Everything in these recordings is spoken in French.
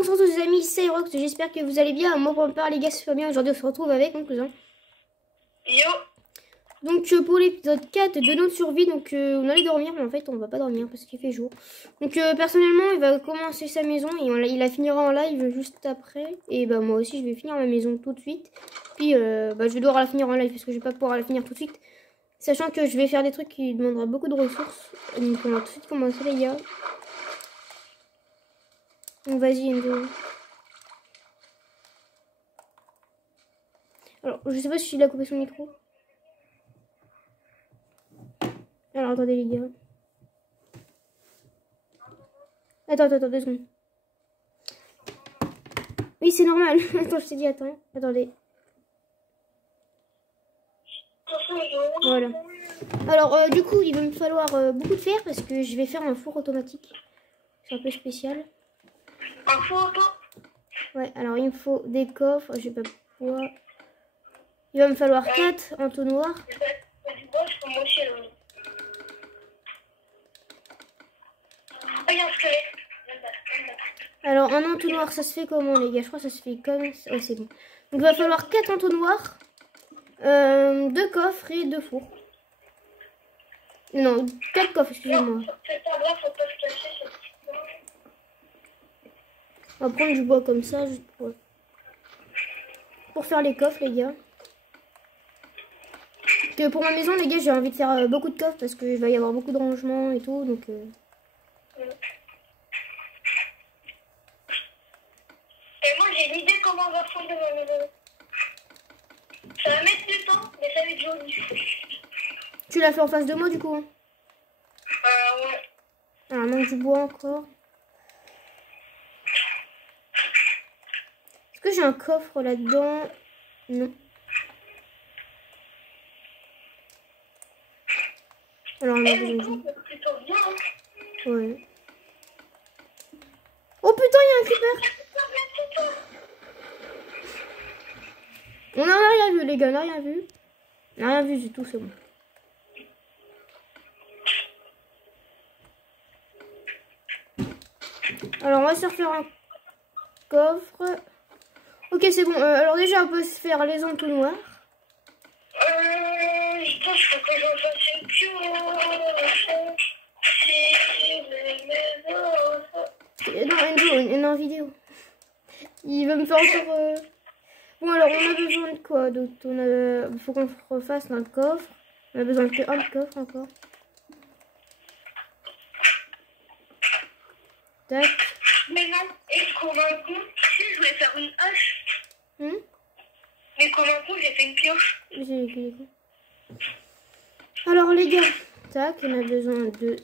bonsoir tous les amis, c'est Rox, j'espère que vous allez bien. Moi pour ma part les gars, ça va bien. Aujourd'hui on se retrouve avec mon cousin. Yo. Donc pour l'épisode 4 de notre survie, donc on allait dormir, mais en fait on va pas dormir parce qu'il fait jour. Donc personnellement il va commencer sa maison et il la finira en live juste après. Et bah moi aussi je vais finir ma maison tout de suite. Puis je vais devoir la finir en live parce que je vais pas pouvoir la finir tout de suite. Sachant que je vais faire des trucs qui demandera beaucoup de ressources. Donc on va tout de suite commencer les gars. Donc vas-y Enzo. Alors je sais pas si il a coupé son micro. Alors attendez les gars. Attends 2 secondes. Oui c'est normal. Attends je t'ai dit attends. Attendez. Voilà. Alors du coup il va me falloir beaucoup de fer parce que je vais faire un four automatique. C'est un peu spécial. Un four auto? Ouais alors il me faut des coffres. Je sais pas quoi. Il va me falloir 4 entonnoirs. Alors un entonnoir ça se fait comment les gars? Je crois que ça se fait comme ça. Ouais c'est bon. Donc il va falloir 4 entonnoirs, 2 coffres et 2 fours. Non 4 coffres excusez-moi. On va prendre du bois comme ça juste pour faire les coffres les gars. Que pour ma maison les gars j'ai envie de faire beaucoup de coffres parce qu'il va y avoir beaucoup de rangements et tout donc Et moi j'ai une idée comment on va fonder ma maison. Ça va mettre du temps mais ça va être joli. Tu l'as fait en face de moi du coup? Ouais. Alors manque du bois encore. Est-ce que j'ai un coffre là-dedans? Non. Alors on a besoin de ça. Plutôt bien. Ouais. Oh putain, il y a un creeper. On n'a rien vu les gars, on n'a rien vu. On n'a rien vu du tout, c'est bon. Alors on va se refaire un coffre. Ok c'est bon, alors déjà on peut se faire les entonnoirs. Je pense qu'il faut que j'en fasse une Non Enzo, on est en vidéo. Il va me faire encore... Bon alors on a besoin de quoi d'autre? Il faut qu'on refasse un coffre. On a besoin de un coffre encore. Tac. Mais non, et convaincu, si je voulais faire une hache. Mais convaincu, j'ai fait une pioche. Alors les gars, tac, on a besoin de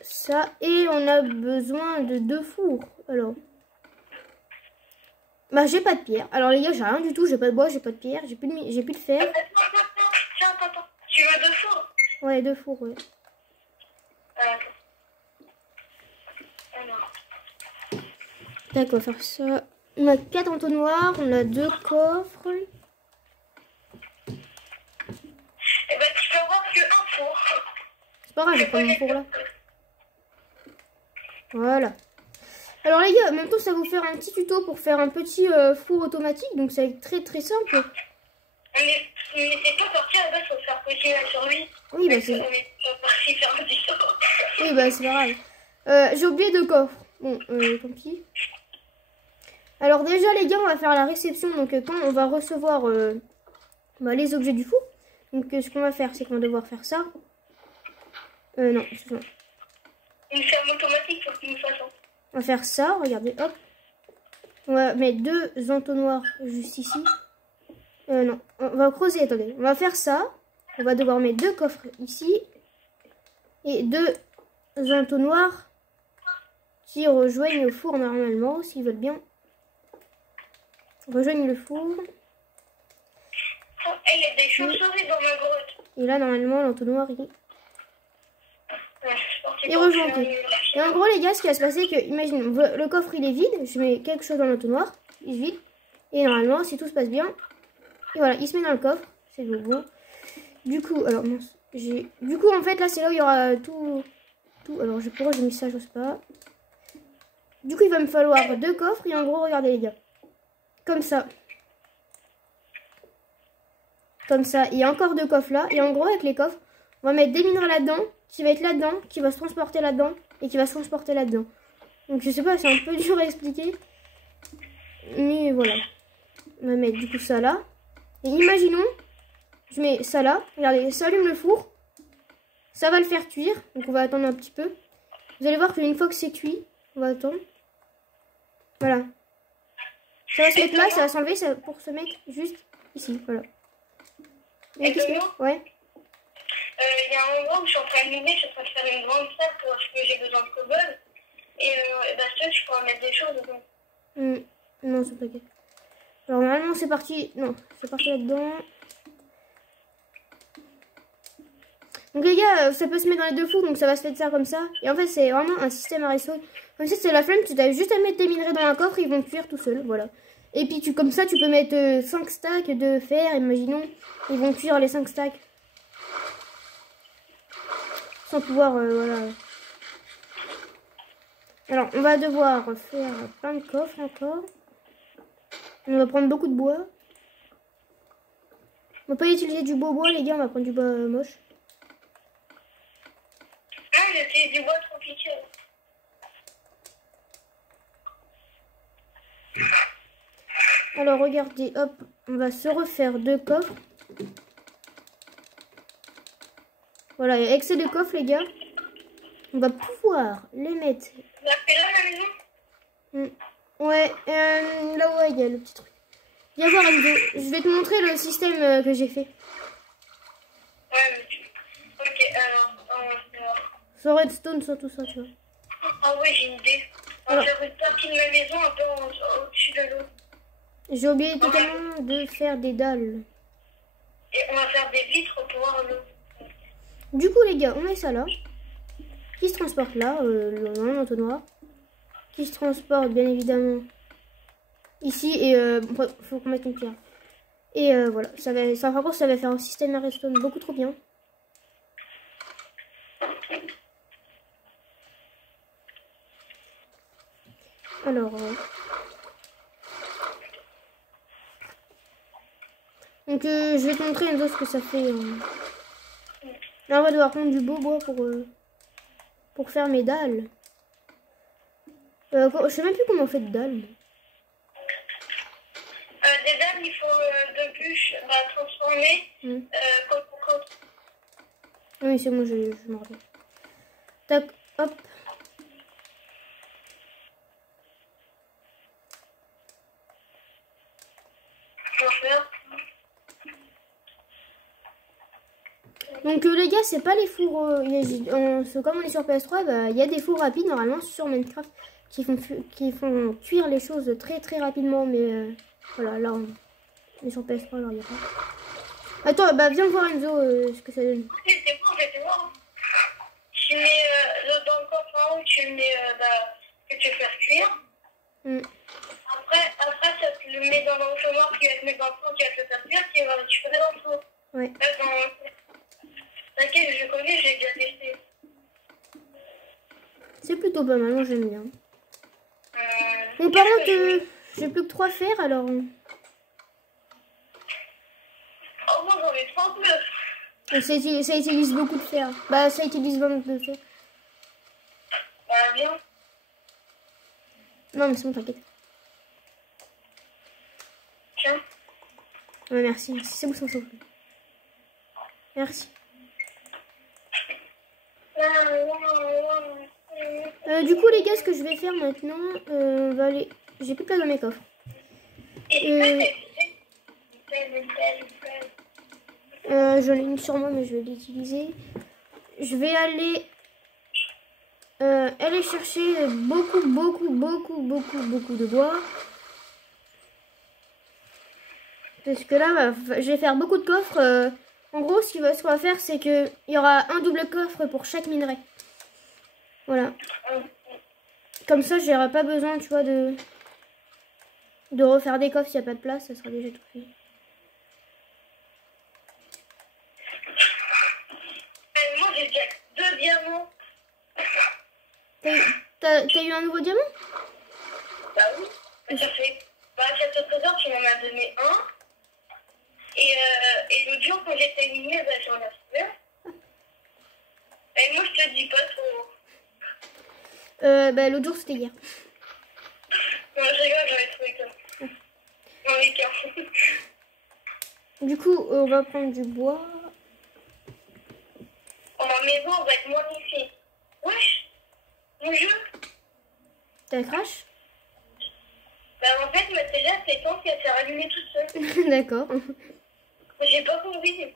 ça et on a besoin de 2 fours. Alors, bah j'ai pas de pierre. Alors les gars, j'ai rien du tout, j'ai pas de bois, j'ai pas de pierre, j'ai plus de fer. Attends. Tu veux 2 fours? Ouais, 2 fours, ouais. Tac, on va faire ça. On a 4 entonnoirs, on a 2 coffres. Et bah tu peux avoir que un four. C'est pas grave, je vais prendre mon four là. Voilà. Alors les gars, en même temps ça va vous faire un petit tuto pour faire un petit four automatique. Donc ça va être très simple. On n'était pas parti à la base pour faire cocher la survie. Oui bah c'est... On est pas parti faire un tuto. Oui bah c'est pas grave. J'ai oublié 2 coffres. Bon, tant pis. Alors déjà les gars, on va faire la réception. Donc quand on va recevoir les objets du four. Donc ce qu'on va faire, c'est qu'on va devoir faire ça. Non, c'est ça. Une ferme automatique pour qu'il nous fasse. On va faire ça, regardez, hop. On va mettre 2 entonnoirs juste ici. Non, on va creuser, attendez. On va faire ça. On va devoir mettre 2 coffres ici. Et 2 entonnoirs qui rejoignent le four normalement, s'ils veulent bien. Rejoignent le four. Il y a des chauves-souris dans ma grotte. Et là, normalement, l'entonnoir, il rejoint tout. Et en gros, les gars, ce qui va se passer, que, imaginez, le coffre, il est vide. Je mets quelque chose dans l'entonnoir. Il se vide. Et normalement, si tout se passe bien, et voilà, il se met dans le coffre. C'est bon. Du coup, alors, mince. Du coup, en fait, là, c'est là où il y aura tout. Alors, pourquoi j'ai mis ça, je sais pas. Du coup, il va me falloir 2 coffres. Et en gros, regardez les gars. Comme ça. Comme ça. Et encore 2 coffres là. Et en gros, avec les coffres, on va mettre des minerais là-dedans. Qui va être là-dedans. Qui va se transporter là-dedans. Et qui va se transporter là-dedans. Donc je sais pas, c'est un peu dur à expliquer. Mais voilà. On va mettre du coup ça là. Et imaginons, je mets ça là. Regardez, ça allume le four. Ça va le faire cuire. Donc on va attendre un petit peu. Vous allez voir qu'une fois que c'est cuit, on va attendre. Voilà. Ça va se mettre là, ça va s'enlever pour se mettre juste ici. Voilà. Et ouais. Il y a un endroit où je suis en train de miner, je suis en train de faire une grande salle parce que j'ai besoin de cobble. Et je pourrais mettre des choses dedans. Non, c'est pas ok. Alors normalement c'est parti. Non, c'est parti là-dedans. Donc les gars, ça peut se mettre dans les 2 fours, donc ça va se faire ça comme ça. Et en fait c'est vraiment un système à redstone. Comme si c'est la flemme, tu as juste à mettre tes minerais dans un coffre, ils vont cuire tout seuls, voilà. Et puis comme ça tu peux mettre 5 stacks de fer, imaginons, ils vont cuire les 5 stacks. Sans pouvoir, voilà. Alors on va devoir faire plein de coffres encore. On va prendre beaucoup de bois. On va pas utiliser du beau bois les gars, on va prendre du bois moche. Ah, j'utilise du bois tropical. Alors regardez, hop, on va se refaire 2 coffres. Voilà, et avec ces 2 coffres les gars, on va pouvoir les mettre. Vous avez fait là la maison? Ouais, là où il y a le petit truc. Viens voir Enzo, je vais te montrer le système que j'ai fait. Ouais, mais tu... Ok, alors, Sur redstone, sur tout ça, tu vois. Ah ouais, j'ai une idée. On va faire une partie de ma maison un peu au-dessus de l'eau. J'ai oublié totalement de faire des dalles. Et on va faire des vitres pour voir l'eau. Du coup les gars, on met ça là. Qui se transporte là, dans l'entonnoir. Qui se transporte bien évidemment ici et faut qu'on mette une pierre. Et voilà, ça va faire un système à redstone beaucoup trop bien. Alors donc je vais te montrer Enzo ce que ça fait. Là on va devoir prendre du beau bois pour faire mes dalles. Je sais même plus comment on fait de dalles. Des dalles, il faut 2 bûches transformer côte. Oui, c'est moi, je me rappelle. Tac, hop. Donc les gars, c'est pas les fours, comme on est sur PS3, bah, il y a des fours rapides normalement sur Minecraft qui font cuire les choses très très rapidement, mais voilà, là on est sur PS3, alors il n'y a pas. Attends, bah viens voir Enzo ce que ça donne. C'est bon, c'est bon. Tu mets dans le coffre en haut, tu mets que tu veux faire cuire. Après, ça te le met dans l'entonnoir qui va te mettre dans le four, qui va te faire cuire, qui va le récupérer dans le four. Ouais. T'inquiète, je connais, j'ai déjà testé. C'est plutôt pas mal, moi j'aime bien. Bon, par contre, j'ai plus que 3 fers alors. Oh, moi j'en ai 39. Ça utilise beaucoup de fer. Bah, ça utilise 22 fer. Bah, viens. Non, mais c'est bon, t'inquiète. Tiens. Ouais, merci, c'est bon, ça me sauve. Merci. Du coup les gars, ce que je vais faire maintenant, on va aller... J'ai plus de place dans mes coffres. J'en ai une sur moi mais je vais l'utiliser. Je vais aller chercher beaucoup de bois. Parce que là, je vais faire beaucoup de coffres. En gros, ce qu'on va faire, c'est qu'il y aura un double coffre pour chaque minerai. Voilà. Comme ça, j'aurai pas besoin, tu vois, de refaire des coffres s'il n'y a pas de place. Ça sera déjà tout fait. Moi, j'ai déjà 2 diamants. T'as eu un nouveau diamant? Bah oui. Bah, ça fait... Bah, chaque trésor, tu m'en as donné un. Et l'autre jour, quand j'étais éliminée, bah, j'en ai fait. Et moi, je te dis pas tout. Bah, l'autre jour, c'était hier. Non, je rigole, j'en ai trouvé qu'un. J'en ai qu'un. Du coup, on va prendre du bois. Oh, ma maison va être magnifique. Wesh, mon jeu. T'as le crash? Bah, en fait, ma télé, c'est temps qu'elle s'est rallumée toute seule. D'accord. J'ai pas compris.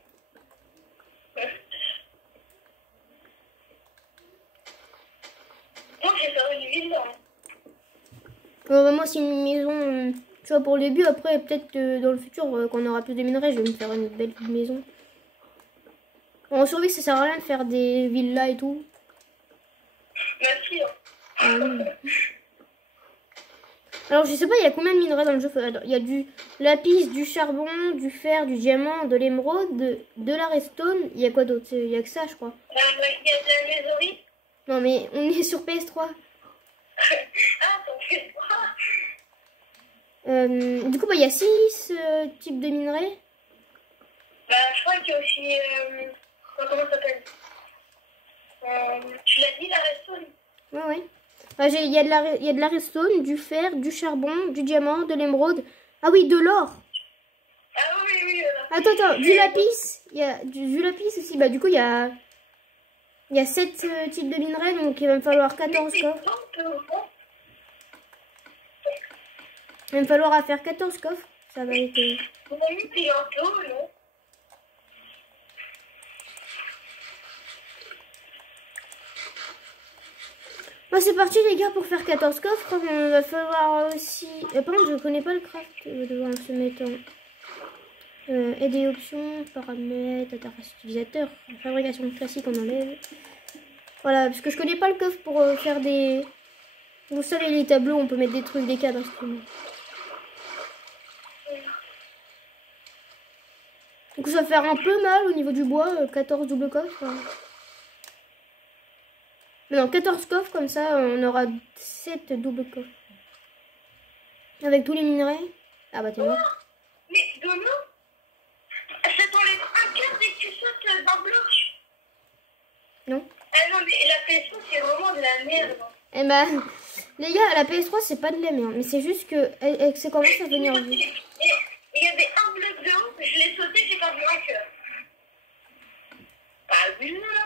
Moi, j'ai fait une ville là. Bah, moi, c'est une maison, tu vois, pour le début. Après, peut-être dans le futur, quand on aura plus de minerais, je vais me faire une belle maison. En survie, ça sert à rien de faire des villas et tout. Merci. Hein. Ah, oui. Alors, je sais pas, il y a combien de minerais dans le jeu? Il y a du lapis, du charbon, du fer, du diamant, de l'émeraude, de la redstone. Il y a quoi d'autre? Il y a que ça, je crois. Il y a de la maisonnerie. Non, mais on est sur PS3. Ah, t'en fais pas. Du coup, bah, il y a 6 types de minerais. Bah, je crois qu'il y a aussi... comment ça s'appelle tu l'as dit, la redstone? Ouais, ouais. Bah, il y a de la redstone, du fer, du charbon, du diamant, de l'émeraude. Ah oui, de l'or. Ah oui, oui. Attends, du lapis. Il y a du lapis aussi. Bah, du coup, il y a 7 types de minerais, donc il va me falloir 14 coffres. Il va me falloir faire 14 coffres. Ça va être... On a mis bientôt, non? Bon, c'est parti les gars pour faire 14 coffres. Il va falloir aussi... par contre, je connais pas le craft. Je vais devoir se mettre en... aider options, paramètres, interface utilisateur, fabrication classique, on enlève. Voilà, parce que je connais pas le coffre pour faire des... Vous savez, les tableaux, on peut mettre des trucs, des cadres, instruments. Donc ça va faire un peu mal au niveau du bois, 14 double coffres. Mais non, 14 coffres, comme ça, on aura 7 double coffres. Avec tous les minerais. Ah bah t'es mort. Mais Dono, ça t'enlève un quart dès que tu sautes d'un bloc. Non. Ah non, mais la PS3, c'est vraiment de la merde. Eh ben, les gars, la PS3, c'est pas de la merde. Mais c'est juste que c'est commence à venir vite. Il y avait un bloc de haut, je l'ai sauté, j'ai perdu un cœur. Pas vu là.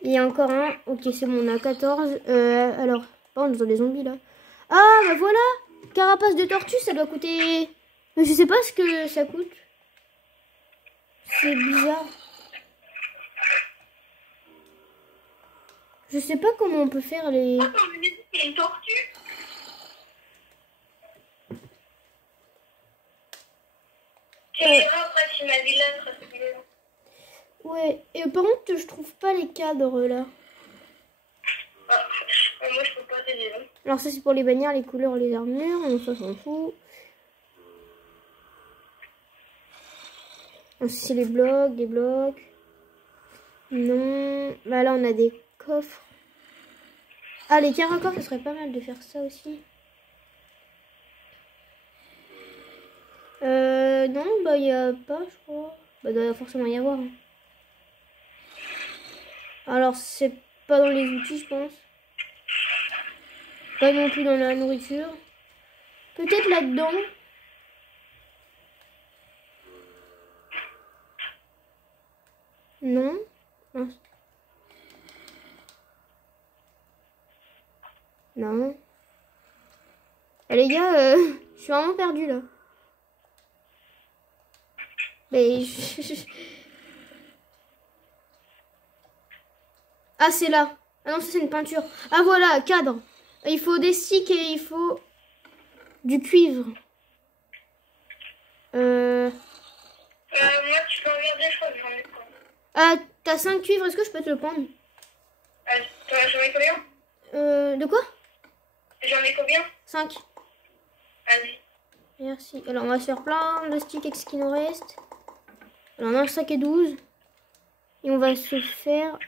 Il y a encore un. Ok, c'est bon, on a 14. Alors, par contre, dans les zombies là. Ah, bah voilà. Carapace de tortue, ça doit coûter... Mais je sais pas ce que ça coûte. C'est bizarre. Je sais pas comment on peut faire les... Attends, mais il y a une tortue. Tu verras après si ma villa sera finie. Ouais, et par contre, je trouve pas les cadres là. Ah, moi, je peux pas t'aider là. Alors ça, c'est pour les bannières, les couleurs, les armures. Donc ça, s'en fout. Ensuite, c'est les blocs, des blocs. Non. Bah là, on a des coffres. Ah, les caracors, ça serait pas mal de faire ça aussi. Non, bah il y a pas, je crois. Bah il doit forcément y avoir. Hein. Alors, c'est pas dans les outils, je pense. Pas non plus dans la nourriture. Peut-être là-dedans. Non. Non. Non. Ah, les gars, je suis vraiment perdue là. Mais ah, c'est là. Ah non, ça c'est une peinture. Ah voilà, cadre. Il faut des sticks et il faut du cuivre. Moi, tu peux regarder, je crois que j'en ai pas. Ah, t'as 5 cuivres, est-ce que je peux te le prendre? J'en ai combien? De quoi? J'en ai combien? 5. Allez. Merci. Alors, on va se faire plein de sticks avec ce qui nous reste. Alors, on a un sac et 12. Et on va se faire...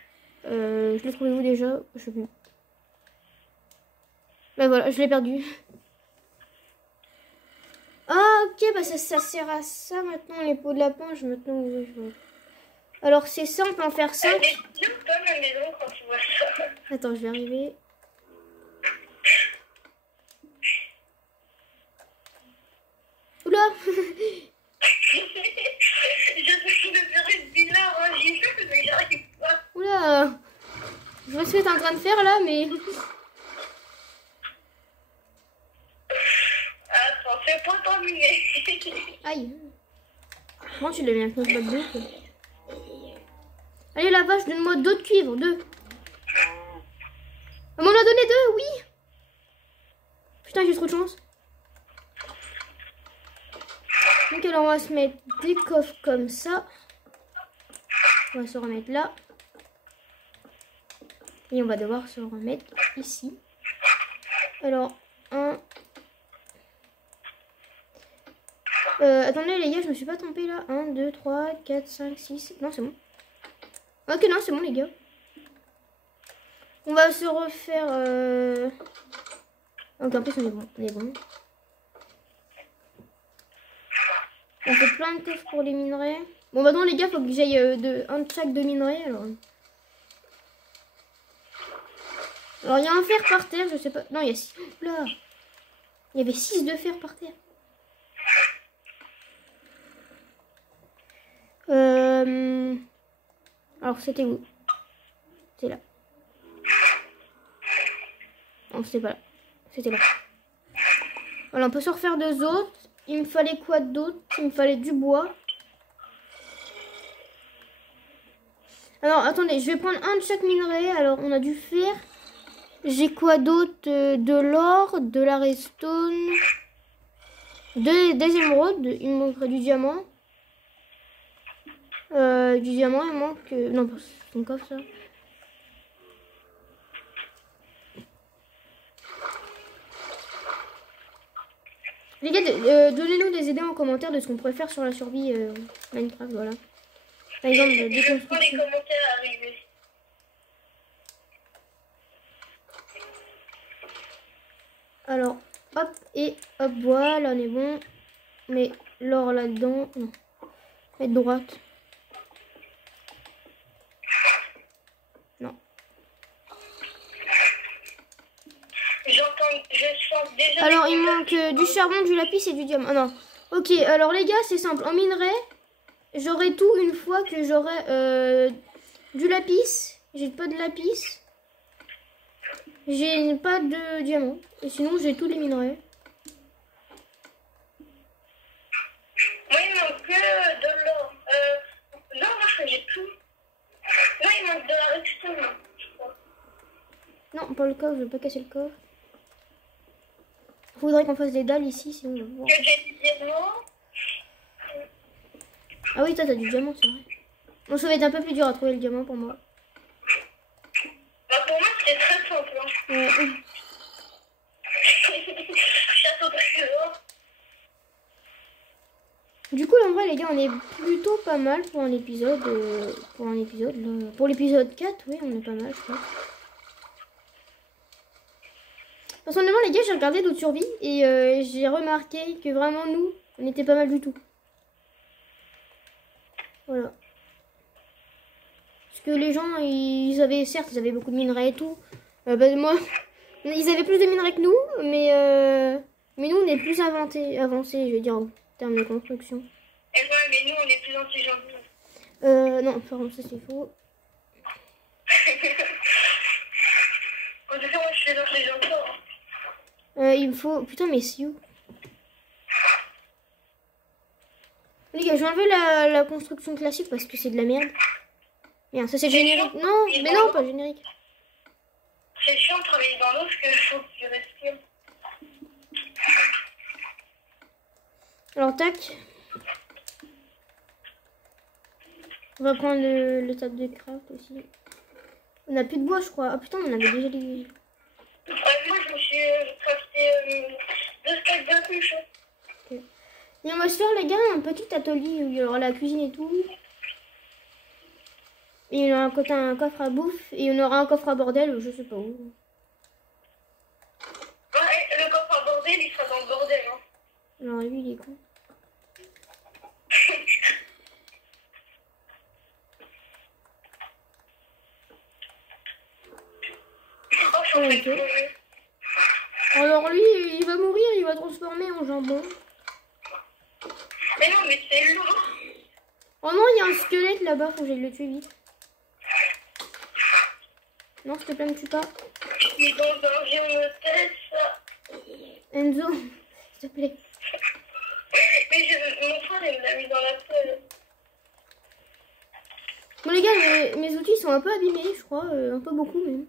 je l'ai trouvé où déjà? Je sais plus. Ouais, voilà, je l'ai perdu. Ah, ok, bah ça sert à ça maintenant, les pots de lapin. Maintenant, oui, je vois. Alors, c'est ça, on peut en faire 5. Elle est bien ou pas ma maison quand tu vois ça? Attends, je vais arriver. Oula. Je de faire une bizarre, hein. J'y fais, mais j'arrive pas. Oula. Je vois ce que t'es en train de faire là, mais... Attends, c'est pas terminé. Aïe. Comment tu l'as mis avec notre boîte d'eau? Allez, la vache, donne-moi 2 de cuivre, 2. On m'en a donné 2, oui. Putain, j'ai trop de chance. Donc alors, on va se mettre des coffres comme ça. On va se remettre là. Et on va devoir se remettre ici. Alors, un... attendez les gars, je me suis pas trompée là. 1, 2, 3, 4, 5, 6. Non, c'est bon. Ok, non, c'est bon les gars. On va se refaire... Ok, en plus on est bon. On est bon. On fait plein de coffres pour les minerais. Bon, bah non les gars, faut que j'aille un de chaque de minerais alors. Alors, il y a un fer par terre, je sais pas. Non, il y a 6. Là. Il y avait 6 de fer par terre. Alors, c'était où? C'est là. Non, c'était pas là. C'était là. Voilà, on peut se refaire 2 autres. Il me fallait quoi d'autre? Il me fallait du bois. Alors, attendez, je vais prendre un de chaque minerai. Alors, on a du fer. J'ai quoi d'autre? De l'or, de la redstone, des émeraudes. Il me manquerait du diamant. Du diamant, il manque... Non, c'est une coffre, ça. Les gars, donnez-nous des idées en commentaire de ce qu'on pourrait faire sur la survie Minecraft, voilà. Par exemple, des constructions. Les commentaires arriver. Alors, hop, et hop, voilà, on est bon. Mais l'or là-dedans, non. Mettre droite. Non. Je sens déjà... Alors, il manque du charbon, du lapis et du diamant. Ah non. Ok, alors les gars, c'est simple. En minerai, j'aurai tout une fois que j'aurai du lapis. J'ai pas de lapis. J'ai pas de diamant. Et sinon, j'ai tous les minerais. Moi, il manque que de l'or. Non, moi, j'ai tout. Moi, il manque de la redstone, je crois. Non, pas le coffre, je veux pas casser le coffre. Faudrait qu'on fasse des dalles ici, sinon je vais voir. Que j'ai du diamant. Ah oui, toi, t'as du diamant, c'est vrai. Bon, ça va être un peu plus dur à trouver le diamant pour moi. Bah, pour moi, c'était très simple. Hein. Ouais. Château de trésor. Du coup, en vrai, les gars, on est plutôt pas mal pour un épisode. Pour l'épisode 4, oui, on est pas mal, je crois. Personnellement, les gars, j'ai regardé d'autres survies et j'ai remarqué que vraiment, nous, on était pas mal du tout. Voilà. Parce que les gens, ils avaient, certes, ils avaient beaucoup de minerais et tout. Bah, moi, ils avaient plus de minerais que nous, mais nous, on est plus avancés, je veux dire, en termes de construction. Et ouais, mais nous, on est plus intelligents que vous. Non, pardon, ça c'est faux. En tout cas, moi, je suis intelligent que toi. Il me faut... Putain, mais c'est où? Les gars, j'ai enlevé la construction classique parce que c'est de la merde. Merde, ça c'est générique. Non, mais non, pas générique. C'est chiant de travailler dans l'eau parce qu'il faut que tu respires. Alors, tac. On va prendre le table de craft aussi. On a plus de bois, je crois. Ah putain, on avait déjà des... Moi, je me suis crafté 2 stacks de couche. Okay. Et on va se faire, les gars, un petit atelier où il y aura la cuisine et tout. Et il y aura à côté un coffre à bouffe. Et on aura un coffre à bordel, je sais pas où. Moi, dans le bordel. Hein. Alors lui, il est con. Oh, je suis en train de plonger. Alors lui, il va mourir, il va transformer en jambon. Mais non, mais c'est lourd. Oh non, il y a un squelette là-bas, faut que j'aille le tuer vite. Non, s'il te plaît, me tue pas. Il est dans le danger, on me teste. Enzo, s'il te plaît. Mais mon frère, il me l'a mis dans la pelle. Bon les gars, mes outils sont un peu abîmés, je crois, un peu beaucoup même.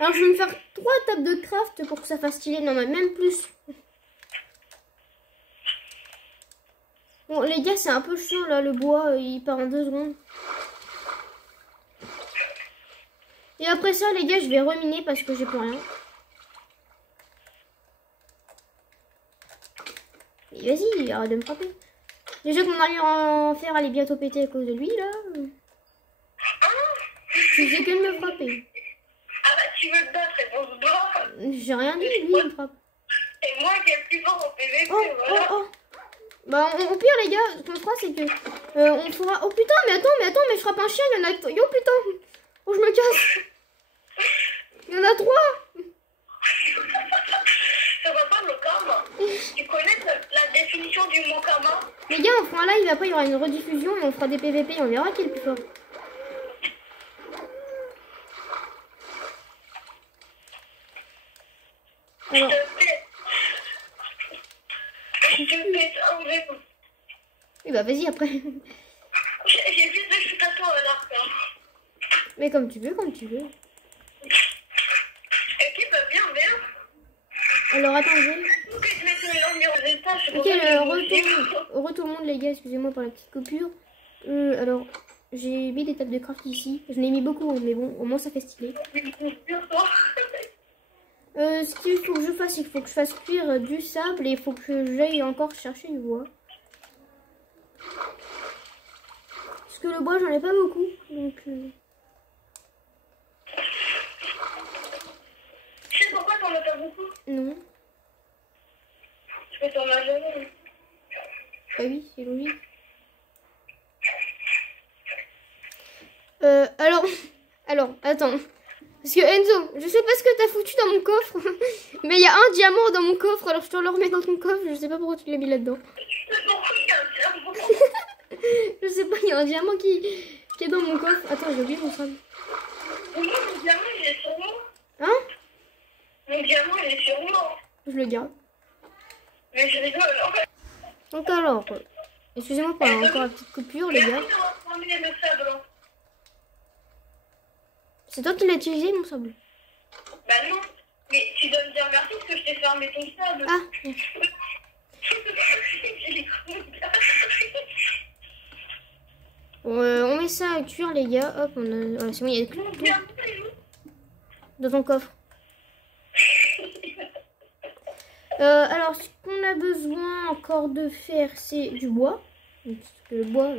Alors je vais me faire 3 tables de craft pour que ça fasse stylé, non mais même plus. Bon les gars, c'est un peu chiant là, le bois, il part en 2 secondes. Et après ça les gars, je vais reminer parce que j'ai plus rien. Mais vas-y, arrête de me frapper. Déjà que mon arrière en fer elle est bientôt pétée à cause de lui là. Tu fais que de me frapper. Ah bah tu veux te battre et on se bat. J'ai rien dit, lui il me frappe. Et moi qui est le plus fort en PVP, Oh, voilà. oh, oh. Bah au pire les gars, ce qu'on fera c'est que on fera... Oh putain, mais attends, mais je frappe un chien, il y en a... Yo putain. Oh je me casse. Il y en a 3. Ça va pas le karma. Tu connais la définition du mot karma? Les gars, on fera un live, après il y aura une rediffusion et on fera des PVP et on verra qui est le plus fort. Alors... Je te plaît, enlever. Oui bah vas-y après. J'ai plus de chute à toi à l'arc. Mais comme tu veux, comme tu veux. Équipe va bien, bien. Alors attendez. Ok, je mets une langue en étage. Ok, re tout le monde les gars, excusez-moi pour la petite coupure. Alors, j'ai mis des tables de craft ici. Je n'ai mis beaucoup, hein, mais bon, au moins ça fait stylé. Ce qu'il faut que je fasse, il faut que je fasse cuire du sable et il faut que j'aille encore chercher du bois. Parce que le bois, j'en ai pas beaucoup, donc... Tu sais pourquoi t'en as pas beaucoup? Non. Je peux t'en as jamais. Bah oui, c'est logique. Alors, attends. Parce que Enzo, je sais pas ce que t'as foutu dans mon coffre, mais il y a un diamant dans mon coffre, alors je te le remets dans ton coffre, je sais pas pourquoi tu l'as mis là-dedans. Je sais pas, il y a un diamant qui est dans mon coffre. Attends, j'ai oublié mon sable. Mon diamant, il est sur moi. Hein? Mon diamant, il est sur moi. Je le garde. Mais je rigole, en fait. Donc alors, excusez-moi pour encore la petite coupure, les gars. C'est toi qui l'as utilisé, mon sable? Bah non, mais tu dois me dire merci parce que je t'ai fait armer ton sable. Ah. On met ça à cuire, les gars. Hop, on a... Voilà, c'est bon, il y a tout dans ton coffre. Alors, ce qu'on a besoin encore de faire, c'est du bois. Parce que le bois...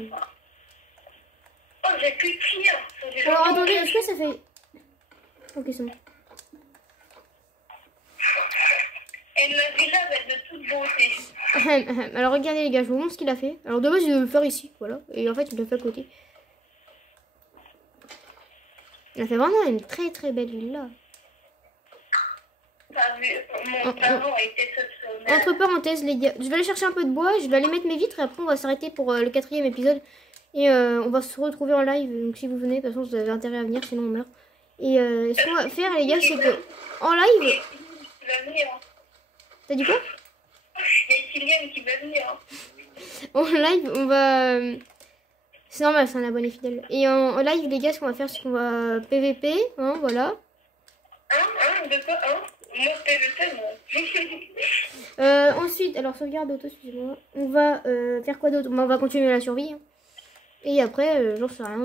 Oh, j'ai plus de cuir. Alors, attendez, est-ce que ça fait... Ok, c'est bon. Et ma villa va être de toute beauté. Alors, regardez, les gars, je vous montre ce qu'il a fait. Alors, de base, il devait le faire ici, voilà. Et en fait, il l'a fait à côté. Il a fait vraiment une très très belle villa. T'as vu, mon talent était exceptionnel. Entre parenthèses, les gars, je vais aller chercher un peu de bois, je vais aller mettre mes vitres et après on va s'arrêter pour le 4e épisode. Et on va se retrouver en live, donc si vous venez, de toute façon vous avez intérêt à venir, sinon on meurt. Et ce qu'on va faire, les gars, c'est que en live... T'as dit quoi? Il y a Kylian qui va venir. En live, on va... C'est normal, c'est un abonné fidèle. Et en live, les gars, ce qu'on va faire, c'est qu'on va PVP, hein, voilà. De quoi? Moi, PVP, moi. Ensuite, alors sauvegarde auto, excusez-moi. On va faire quoi d'autre? On va continuer la survie. Hein. Et après, j'en sais rien.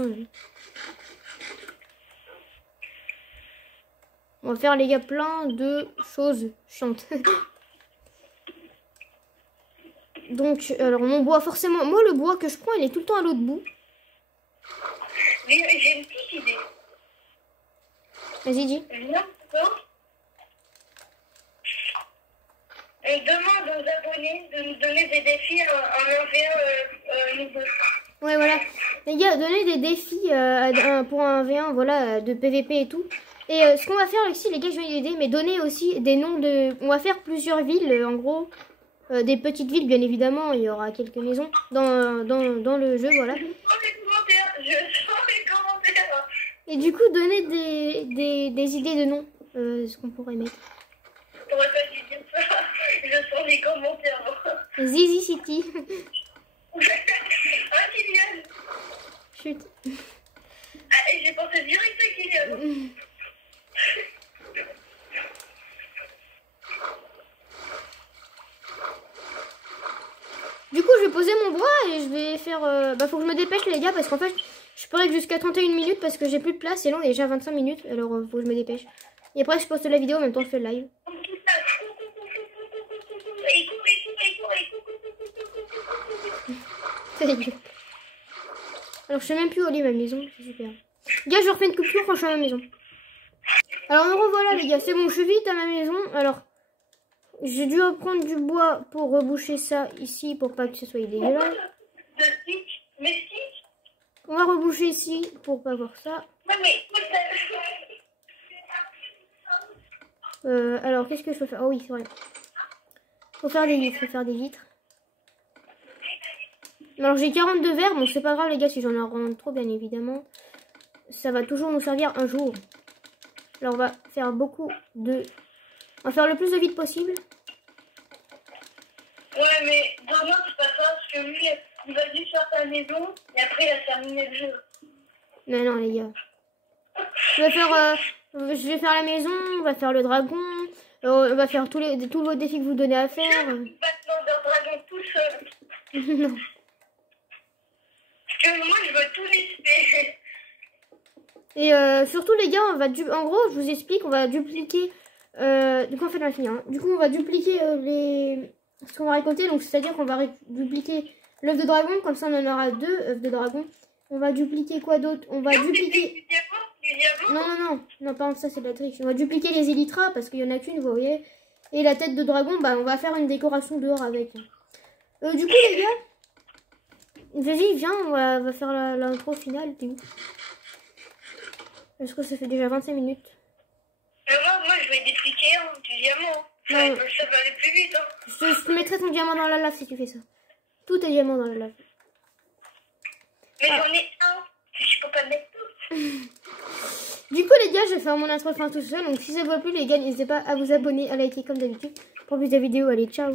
On va faire, les gars, plein de choses chiantes. Donc, alors mon bois, forcément, moi le bois que je prends, il est tout le temps à l'autre bout. Mais j'ai une petite idée. Vas-y, dis. On demande aux abonnés de nous donner des défis en 1v1 nous deux. Ouais, voilà. Les gars, donnez des défis pour un V1, voilà, de PVP et tout. Et ce qu'on va faire aussi, les gars, je vais aider, mais donner aussi des noms de... On va faire plusieurs villes, en gros. Des petites villes, bien évidemment. Il y aura quelques maisons dans le jeu, voilà. Je sens les commentaires. Et du coup, donner des idées de noms, ce qu'on pourrait mettre. T'aurais pas dû dire ça. Je sens les commentaires. Zizi City. Ah, Kylian. Chut. Ah, et j'ai pensé direct à Kylian. Du coup, je vais poser mon bois et je vais faire... faut que je me dépêche, les gars, parce qu'en fait, je peux rester jusqu'à 31 minutes parce que j'ai plus de place. Et là, on est déjà à 25 minutes, alors faut que je me dépêche. Et après, je poste la vidéo, en même temps, je fais le live. Alors, je sais même plus où aller ma maison, c'est super. Gars, je refais une coupure quand je suis à ma maison. Alors, me revoilà, les gars, c'est bon, je suis vite à ma maison. Alors, j'ai dû prendre du bois pour reboucher ça ici, pour pas que ce soit dégueulasse. On va reboucher ici, pour pas voir ça. Alors, qu'est-ce que je peux faire? Oh oui, c'est vrai. Faut faire des vitres, Alors, j'ai 42 verres. Bon, c'est pas grave, les gars, si j'en ai vraiment trop, bien évidemment. Ça va toujours nous servir un jour. Alors, on va faire beaucoup de... On va faire le plus de vitres possible. Ouais, mais demain, c'est pas ça, parce que lui, il va juste faire sa maison, et après, il a terminé le jeu. Non, les gars. Je vais faire la maison, on va faire le dragon, on va faire tous vos défis que vous donnez à faire. Maintenant, le dragon tout seul. Non. Parce que moi, je veux tout lister. Et surtout, les gars, en gros, je vous explique, on va dupliquer... du coup, en fait, on va finir. Hein. Du coup, on va dupliquer ce qu'on va récolter. Donc, c'est-à-dire qu'on va dupliquer l'œuf de dragon. Comme ça, on en aura 2 œufs de dragon. On va dupliquer quoi d'autre? On va dupliquer... Non, par contre, ça, c'est de la triche. On va dupliquer les élytras parce qu'il y en a qu'une, vous voyez. Et la tête de dragon, on va faire une décoration dehors avec. Du coup, les gars, vas-y, viens, on va faire l'intro finale. Parce que ça fait déjà 25 minutes. Moi, je vais dépliquer du diamant. Ça va aller plus vite. Hein. Je te mettrai ton diamant dans la lave si tu fais ça. Tout est diamant dans la lave. Mais j'en ai un. Je peux pas mettre tout. Du coup, les gars, je vais faire mon intro fin tout seul. Donc, si ça vous a plu, les gars, n'hésitez pas à vous abonner, à liker comme d'habitude. Pour plus de vidéos, allez, ciao.